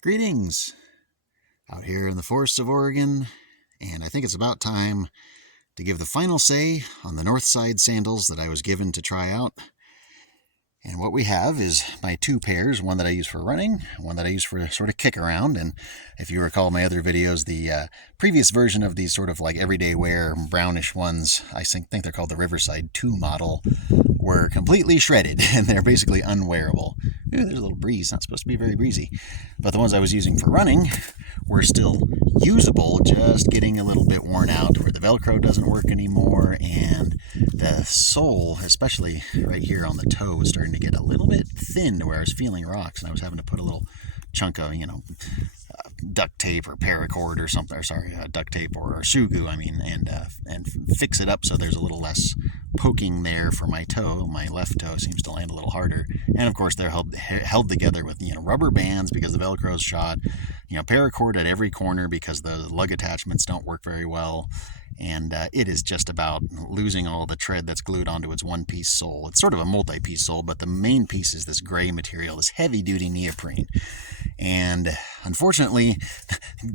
Greetings out here in the forests of Oregon, and I think it's about time to give the final say on the Northside sandals that I was given to try out. And what we have is my two pairs, one that I use for running, one that I use for sort of kick around. And if you recall my other videos, the previous version of these sort of like everyday wear brownish ones, I think they're called the Riverside 2 model, were completely shredded and they're basically unwearable. Ooh, there's a little breeze, not supposed to be very breezy. But the ones I was using for running were still usable, just getting a little bit worn out where the Velcro doesn't work anymore, and the sole, especially right here on the toe, was starting to get a little bit thin to where I was feeling rocks, and I was having to put a little chunk of, duct tape or paracord or something, duct tape or shoe glue, and fix it up so there's a little less poking there for my toe. My left toe seems to land a little harder, and of course they're held together with rubber bands because the Velcro's shot, paracord at every corner because the lug attachments don't work very well. And it is just about losing all the tread that's glued onto its one-piece sole. It's sort of a multi-piece sole, but the main piece is this gray material, this heavy-duty neoprene. And unfortunately,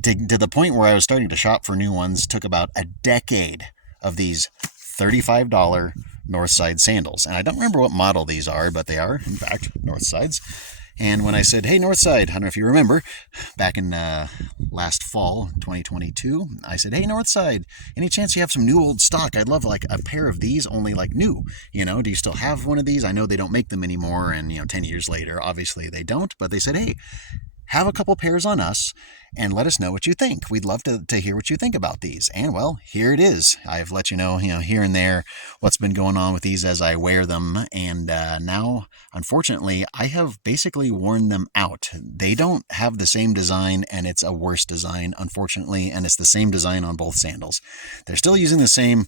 to the point where I was starting to shop for new ones, took about a decade of these $35 Northside sandals. And I don't remember what model these are, but they are, in fact, Northsides. And when I said, hey, Northside, I don't know if you remember, back in last fall, 2022, I said, hey, Northside, any chance you have some new old stock? I'd love like a pair of these, only like new. Do you still have one of these? I know they don't make them anymore. And, 10 years later, obviously they don't. But they said, hey, have a couple pairs on us and let us know what you think. We'd love to hear what you think about these. And well, here it is. I've let you know, here and there what's been going on with these as I wear them. And now, unfortunately, I have basically worn them out. They don't have the same design, and it's a worse design, unfortunately. And it's the same design on both sandals. They're still using the same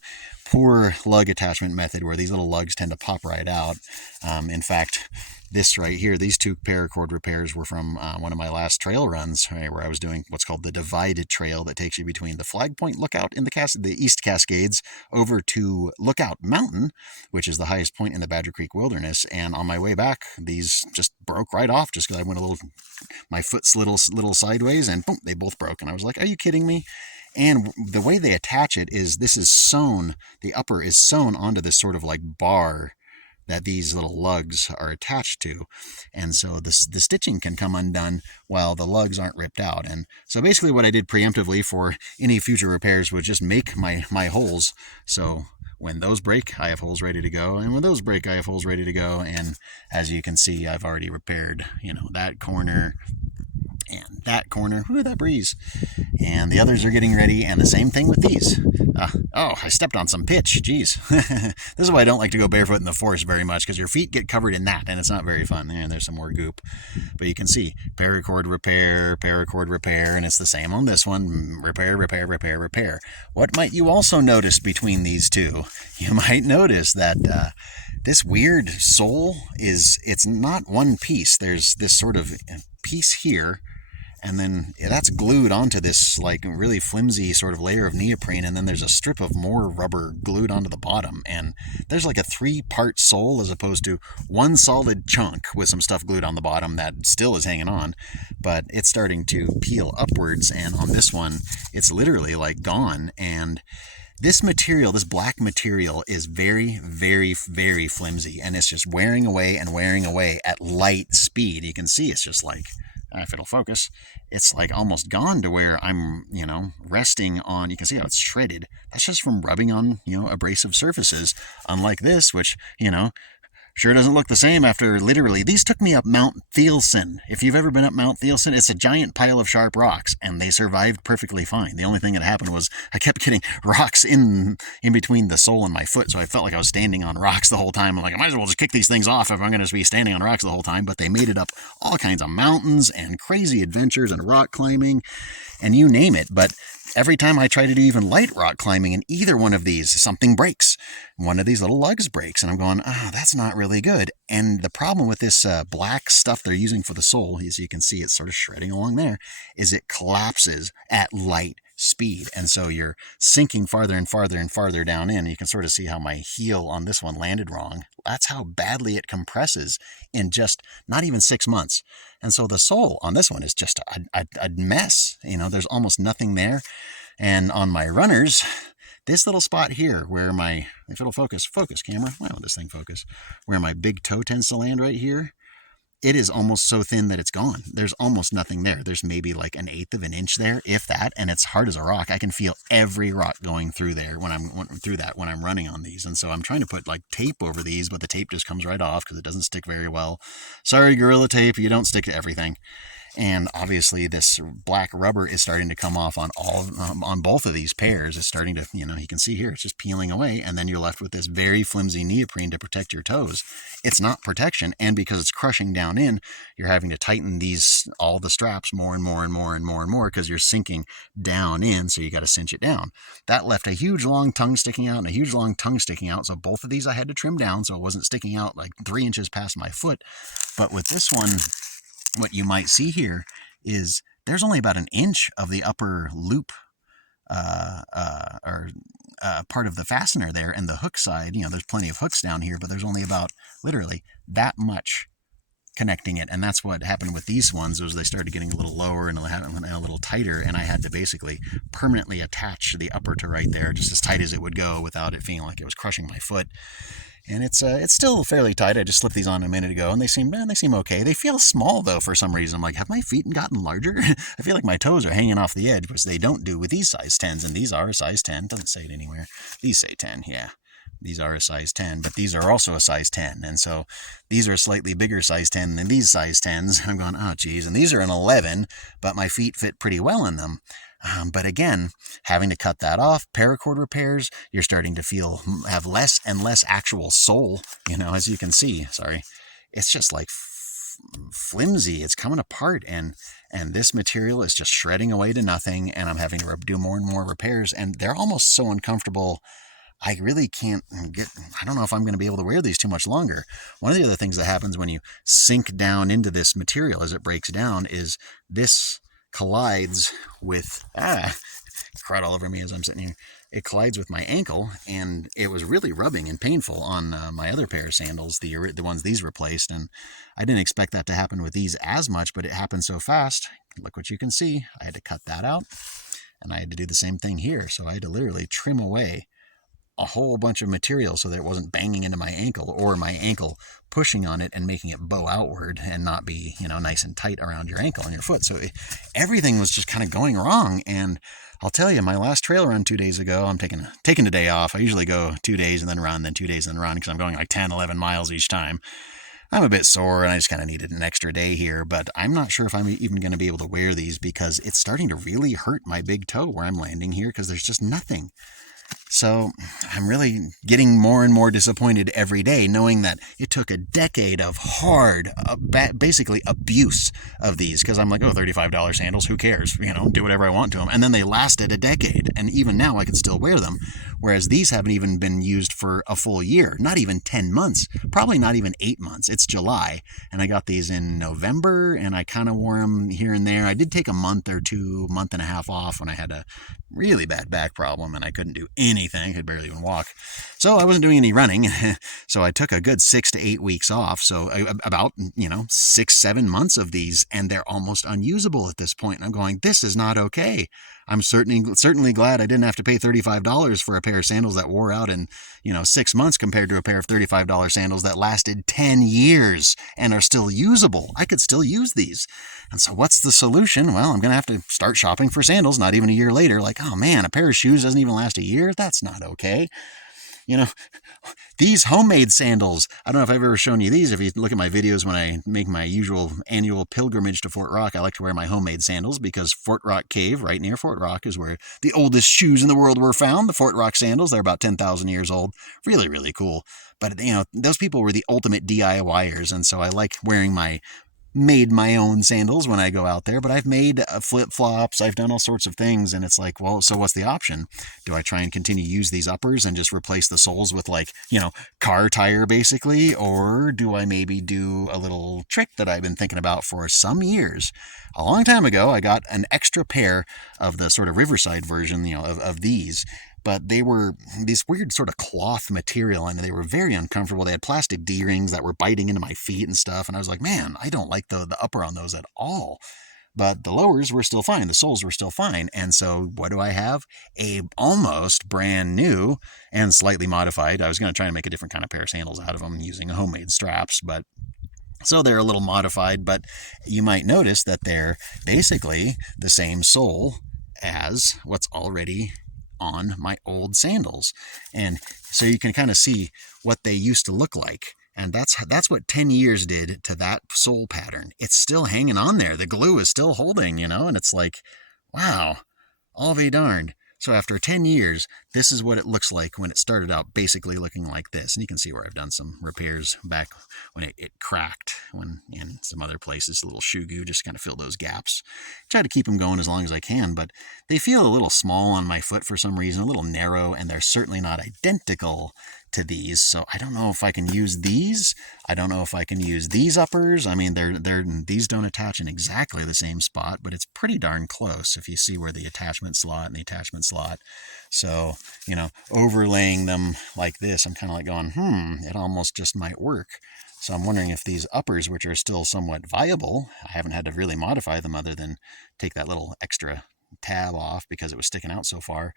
poor lug attachment method where these little lugs tend to pop right out. In fact, this right here, these two paracord repairs were from one of my last trail runs, right, where I was doing what's called the Divided Trail that takes you between the Flag Point Lookout in the East Cascades over to Lookout Mountain, which is the highest point in the Badger Creek Wilderness. And on my way back, these just broke right off just because I went my foot slid a little sideways, and boom, they both broke. And I was like, are you kidding me? And the way they attach it is this is sewn, the upper is sewn onto this sort of like bar that these little lugs are attached to. And so the stitching can come undone while the lugs aren't ripped out. And so basically what I did preemptively for any future repairs was just make my holes. So when those break, I have holes ready to go. And when those break, I have holes ready to go. And as you can see, I've already repaired, that corner and that corner. Ooh, that breeze. And the others are getting ready, and the same thing with these. I stepped on some pitch. Jeez. This is why I don't like to go barefoot in the forest very much, because your feet get covered in that, and it's not very fun. And there's some more goop. But you can see paracord repair, and it's the same on this one. Repair, repair, repair, repair. What might you also notice between these two? You might notice that this weird sole it's not one piece. There's this sort of piece here, and then that's glued onto this like really flimsy sort of layer of neoprene, and then there's a strip of more rubber glued onto the bottom, and there's like a 3-part sole as opposed to one solid chunk with some stuff glued on the bottom that still is hanging on, but it's starting to peel upwards, and on this one it's literally like gone. And this material, this black material, is very, very, very flimsy, and it's just wearing away and wearing away at light speed. You can see it's just like, if it'll focus, it's like almost gone to where I'm, resting on, you can see how it's shredded. That's just from rubbing on, abrasive surfaces. Unlike this, which, sure doesn't look the same after literally, these took me up Mount Thielsen. If you've ever been up Mount Thielsen, it's a giant pile of sharp rocks, and they survived perfectly fine. The only thing that happened was I kept getting rocks in between the sole and my foot, so I felt like I was standing on rocks the whole time. I'm like, I might as well just kick these things off if I'm going to be standing on rocks the whole time. But they made it up all kinds of mountains and crazy adventures and rock climbing and you name it. But every time I try to do even light rock climbing in either one of these, something breaks. One of these little lugs breaks, and I'm going, that's not really good. And the problem with this black stuff they're using for the sole, as you can see, it's sort of shredding along there, is it collapses at light speed. And so you're sinking farther and farther and farther down in. You can sort of see how my heel on this one landed wrong. That's how badly it compresses in just not even 6 months. And so the sole on this one is just a mess. There's almost nothing there. And on my runners, this little spot here where if it'll focus camera, why won't this thing focus? Where my big toe tends to land right here, it is almost so thin that it's gone. There's almost nothing there. There's maybe like 1/8 of an inch there, if that, and it's hard as a rock. I can feel every rock going through there when I'm running on these. And so I'm trying to put like tape over these, but the tape just comes right off because it doesn't stick very well. Sorry, Gorilla Tape, you don't stick to everything. And obviously this black rubber is starting to come off on on both of these pairs. It's starting to, you can see here, it's just peeling away. And then you're left with this very flimsy neoprene to protect your toes. It's not protection. And because it's crushing down in, you're having to tighten all the straps more and more and more and more and more because you're sinking down in. So you got to cinch it down. That left a huge long tongue sticking out and a huge long tongue sticking out. So both of these I had to trim down so it wasn't sticking out like 3 inches past my foot. But with this one, what you might see here is there's only about 1 inch of the upper loop part of the fastener there, and the hook side, there's plenty of hooks down here, but there's only about literally that much connecting it. And that's what happened with these ones, was they started getting a little lower and a little tighter, and I had to basically permanently attach the upper to right there, just as tight as it would go without it feeling like it was crushing my foot. And it's still fairly tight. I just slipped these on a minute ago, and they seem okay. They feel small, though, for some reason. I'm like, have my feet gotten larger? I feel like my toes are hanging off the edge, which they don't do with these size 10s, and these are a size 10. Doesn't say it anywhere. These say 10, yeah. These are a size 10, but these are also a size 10. And so these are a slightly bigger size 10 than these size 10s. And I'm going, oh, geez. And these are an 11, but my feet fit pretty well in them. But again, having to cut that off, paracord repairs, you're starting to have less and less actual sole, as you can see. Sorry. It's just like flimsy. It's coming apart, and this material is just shredding away to nothing, and I'm having to do more and more repairs, and they're almost so uncomfortable. I really can't I don't know if I'm going to be able to wear these too much longer. One of the other things that happens when you sink down into this material as it breaks down is this collides with, crud all over me as I'm sitting here. It collides with my ankle, and it was really rubbing and painful on my other pair of sandals, the ones these replaced, and I didn't expect that to happen with these as much, but it happened so fast. Look what you can see. I had to cut that out, and I had to do the same thing here, so I had to literally trim away a whole bunch of material so that it wasn't banging into my ankle, or my ankle pushing on it and making it bow outward and not be, nice and tight around your ankle and your foot. So everything was just kind of going wrong. And I'll tell you, my last trail run 2 days ago, I'm taking a day off. I usually go 2 days and then run, then 2 days and then run, because I'm going like 10, 11 miles each time. I'm a bit sore, and I just kind of needed an extra day here, but I'm not sure if I'm even going to be able to wear these because it's starting to really hurt my big toe where I'm landing here because there's just nothing. So I'm really getting more and more disappointed every day, knowing that it took a decade of hard, basically abuse of these, because I'm like, oh, $35 sandals, who cares? Do whatever I want to them. And then they lasted a decade, and even now I can still wear them, whereas these haven't even been used for a full year, not even 10 months, probably not even 8 months. It's July, and I got these in November, and I kind of wore them here and there. I did take a month and a half off when I had a really bad back problem, and I couldn't do anything. I could barely even walk. So I wasn't doing any running. So I took a good 6 to 8 weeks off. So about, 6-7 months of these, and they're almost unusable at this point. And I'm going, this is not okay. I'm certainly glad I didn't have to pay $35 for a pair of sandals that wore out in, 6 months compared to a pair of $35 sandals that lasted 10 years and are still usable. I could still use these. And so what's the solution? Well, I'm going to have to start shopping for sandals, not even a year later. Like, oh man, a pair of shoes doesn't even last a year? That's not okay. These homemade sandals, I don't know if I've ever shown you these. If you look at my videos when I make my usual annual pilgrimage to Fort Rock, I like to wear my homemade sandals because Fort Rock Cave, right near Fort Rock, is where the oldest shoes in the world were found. The Fort Rock sandals, they're about 10,000 years old. Really, really cool. But, those people were the ultimate DIYers, and so I like wearing made my own sandals when I go out there, but I've made flip-flops, I've done all sorts of things, and it's like, well, so what's the option? Do I try and continue to use these uppers and just replace the soles with car tire basically, or do I maybe do a little trick that I've been thinking about for some years? A long time ago, I got an extra pair of the sort of Riverside version, of these, but they were this weird sort of cloth material, and they were very uncomfortable. They had plastic D-rings that were biting into my feet and stuff, and I was like, man, I don't like the upper on those at all. But the lowers were still fine. The soles were still fine. And so what do I have? A almost brand new and slightly modified. I was going to try to make a different kind of pair of sandals out of them using homemade straps, but so they're a little modified, but you might notice that they're basically the same sole as what's already on my old sandals. And so you can kind of see what they used to look like. And that's what 10 years did to that sole pattern. It's still hanging on there. The glue is still holding, and it's like, wow, I'll be darned. So after 10 years, this is what it looks like when it started out basically looking like this. And you can see where I've done some repairs back when it cracked, when in some other places, a little shoe goo just kind of fill those gaps. Try to keep them going as long as I can, but they feel a little small on my foot for some reason, a little narrow, and they're certainly not identical to these. So I don't know if I can use these. I don't know if I can use these uppers. I mean, these don't attach in exactly the same spot, but it's pretty darn close if you see where the attachment slot and the attachment slot. So, overlaying them like this, I'm kind of like going, it almost just might work. So I'm wondering if these uppers, which are still somewhat viable, I haven't had to really modify them other than take that little extra tab off because it was sticking out so far.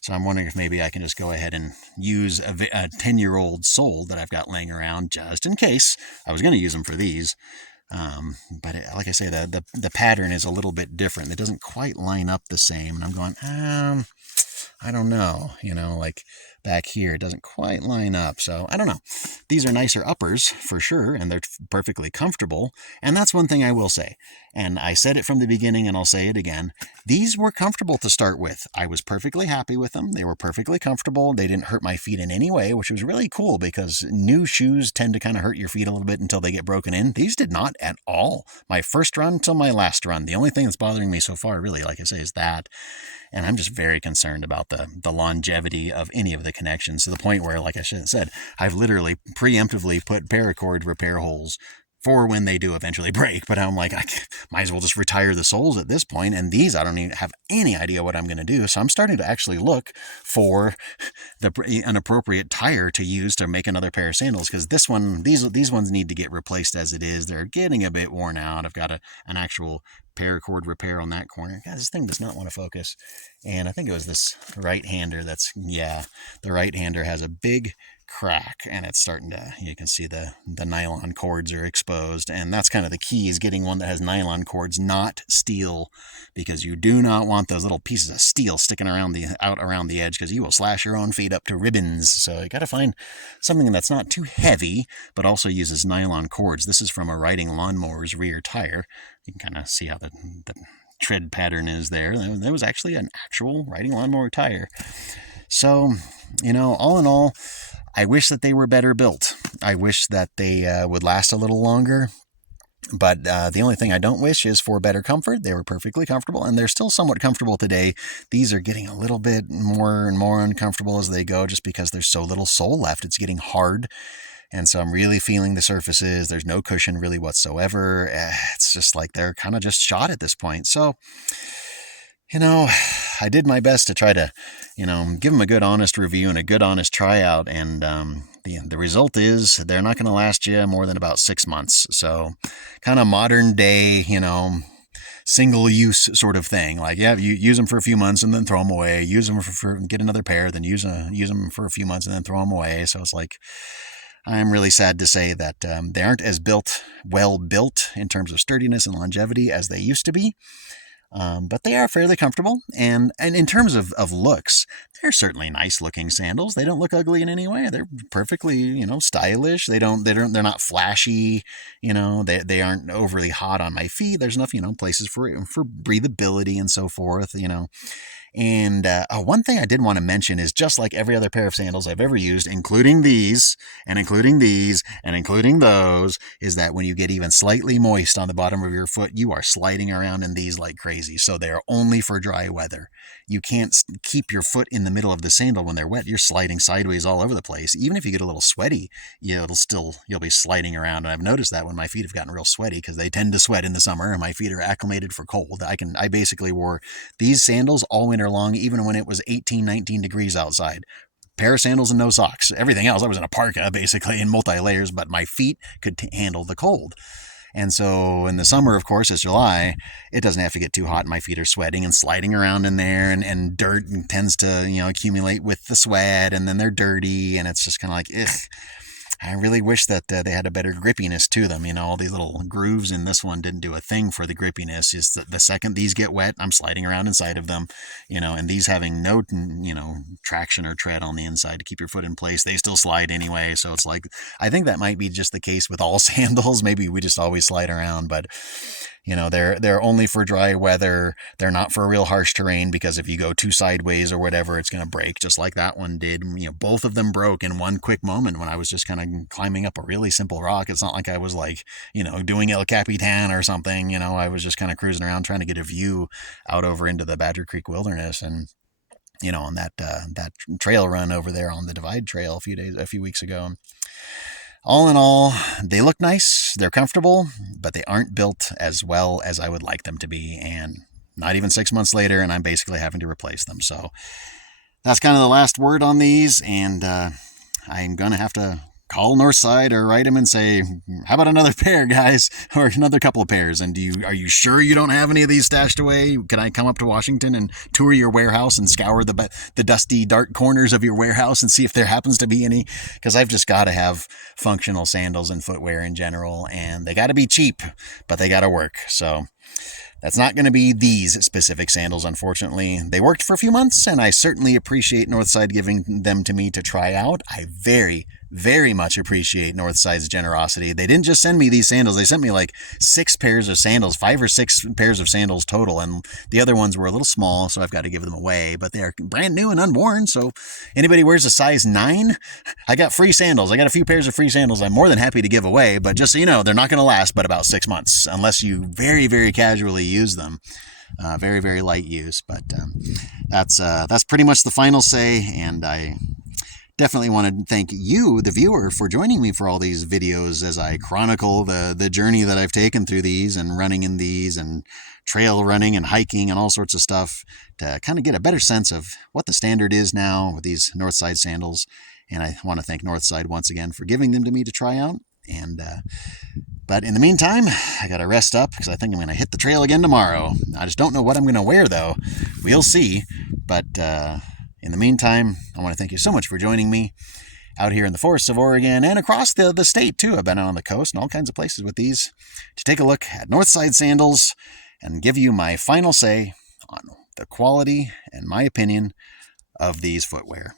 So I'm wondering if maybe I can just go ahead and use a 10-year-old sole that I've got laying around just in case. I was going to use them for these. But like I say, the pattern is a little bit different. It doesn't quite line up the same. And I'm going, I don't know, like back here, it doesn't quite line up. So I don't know. These are nicer uppers for sure, and they're perfectly comfortable. And that's one thing I will say. And I said it from the beginning, and I'll say it again. These were comfortable to start with. I was perfectly happy with them. They were perfectly comfortable. They didn't hurt my feet in any way, which was really cool because new shoes tend to kind of hurt your feet a little bit until they get broken in. These did not at all. My first run till my last run. The only thing that's bothering me so far, really, like I say, is that. And I'm just very concerned about the longevity of any of the connections to the point where, like I said, I've literally preemptively put paracord repair holes for when they do eventually break. But I'm like, I might as well just retire the soles at this point. And these, I don't even have any idea what I'm going to do. So I'm starting to actually look for an appropriate tire to use to make another pair of sandals. Because these ones need to get replaced as it is. They're getting a bit worn out. I've got an actual paracord repair on that corner. God, this thing does not want to focus. And I think it was this right-hander the right-hander has a big crack, and it's starting to, you can see the nylon cords are exposed, and that's kind of the key, is getting one that has nylon cords, not steel, because you do not want those little pieces of steel sticking out around the edge, because you will slash your own feet up to ribbons. So you got to find something that's not too heavy, but also uses nylon cords. This is from a riding lawnmower's rear tire. You can kind of see how the tread pattern is there. That was actually an actual riding lawnmower tire. So, all in all, I wish that they were better built. I wish that they would last a little longer. But the only thing I don't wish is for better comfort. They were perfectly comfortable, and they're still somewhat comfortable today. These are getting a little bit more and more uncomfortable as they go, just because there's so little sole left. It's getting hard. And so I'm really feeling the surfaces. There's no cushion really whatsoever. It's just like they're kind of just shot at this point. So, I did my best to try to, give them a good, honest review and a good, honest tryout. And the result is they're not going to last you more than about 6 months. So kind of modern day, single use sort of thing. Like, you use them for a few months and then throw them away. Use them for get another pair, then use them for a few months and then throw them away. So it's like, I'm really sad to say that they aren't as well built in terms of sturdiness and longevity as they used to be. But they are fairly comfortable, and in terms of looks, they're certainly nice looking sandals. They don't look ugly in any way. They're perfectly, stylish. They're not flashy. They aren't overly hot on my feet. There's enough, places for breathability and so forth. And one thing I did want to mention is, just like every other pair of sandals I've ever used, including these and including these and including those, is that when you get even slightly moist on the bottom of your foot, you are sliding around in these like crazy. crazy. So they're only for dry weather. You can't keep your foot in the middle of the sandal when they're wet. You're sliding sideways all over the place. Even if you get a little sweaty, you'll be sliding around. And I've noticed that when my feet have gotten real sweaty, because they tend to sweat in the summer and my feet are acclimated for cold. I basically wore these sandals all winter long, even when it was 18, 19 degrees outside. Pair of sandals and no socks. Everything else, I was in a parka basically in multi-layers, but my feet could handle the cold. And so in the summer, of course, it's July, it doesn't have to get too hot. My feet are sweating and sliding around in there, and dirt tends to, accumulate with the sweat, and then they're dirty, and it's just kind of like, ugh. I really wish that they had a better grippiness to them. All these little grooves in this one didn't do a thing for the grippiness. Just the second these get wet, I'm sliding around inside of them, and these having no, traction or tread on the inside to keep your foot in place, they still slide anyway. So it's like, I think that might be just the case with all sandals. Maybe we just always slide around, but they're only for dry weather. They're not for real harsh terrain, because if you go too sideways or whatever, it's going to break, just like that one did. Both of them broke in one quick moment when I was just kind of climbing up a really simple rock. It's not like I was like, doing El Capitan or something. I was just kind of cruising around trying to get a view out over into the Badger Creek Wilderness. And on that trail run over there on the Divide Trail a few weeks ago. All in all, they look nice, they're comfortable, but they aren't built as well as I would like them to be, and not even 6 months later, and I'm basically having to replace them. So that's kind of the last word on these, and I'm going to have to call Northside or write them and say, how about another pair, guys, or another couple of pairs? And are you sure you don't have any of these stashed away? Can I come up to Washington and tour your warehouse and scour the dusty, dark corners of your warehouse and see if there happens to be any? Because I've just got to have functional sandals and footwear in general, and they got to be cheap, but they got to work. So that's not going to be these specific sandals, unfortunately. They worked for a few months, and I certainly appreciate Northside giving them to me to try out. I very, very much appreciate Northside's generosity. They didn't just send me these sandals. They sent me like 6 pairs of sandals, 5 or 6 pairs of sandals total, and the other ones were a little small, so I've got to give them away. But they are brand new and unworn, so anybody wears a size 9, I got free sandals. I got a few pairs of free sandals I'm more than happy to give away, but just so you know, they're not going to last but about 6 months, unless you very, very casually use them. Very, very light use, but that's pretty much the final say, and I definitely want to thank you, the viewer, for joining me for all these videos as I chronicle the journey that I've taken through these and running in these and trail running and hiking and all sorts of stuff to kind of get a better sense of what the standard is now with these Northside sandals. And I want to thank Northside once again for giving them to me to try out. And but in the meantime, I got to rest up because I think I'm going to hit the trail again tomorrow. I just don't know what I'm going to wear, though. We'll see. But in the meantime, I want to thank you so much for joining me out here in the forests of Oregon and across the state, too. I've been out on the coast and all kinds of places with these to take a look at Northside sandals and give you my final say on the quality and my opinion of these footwear.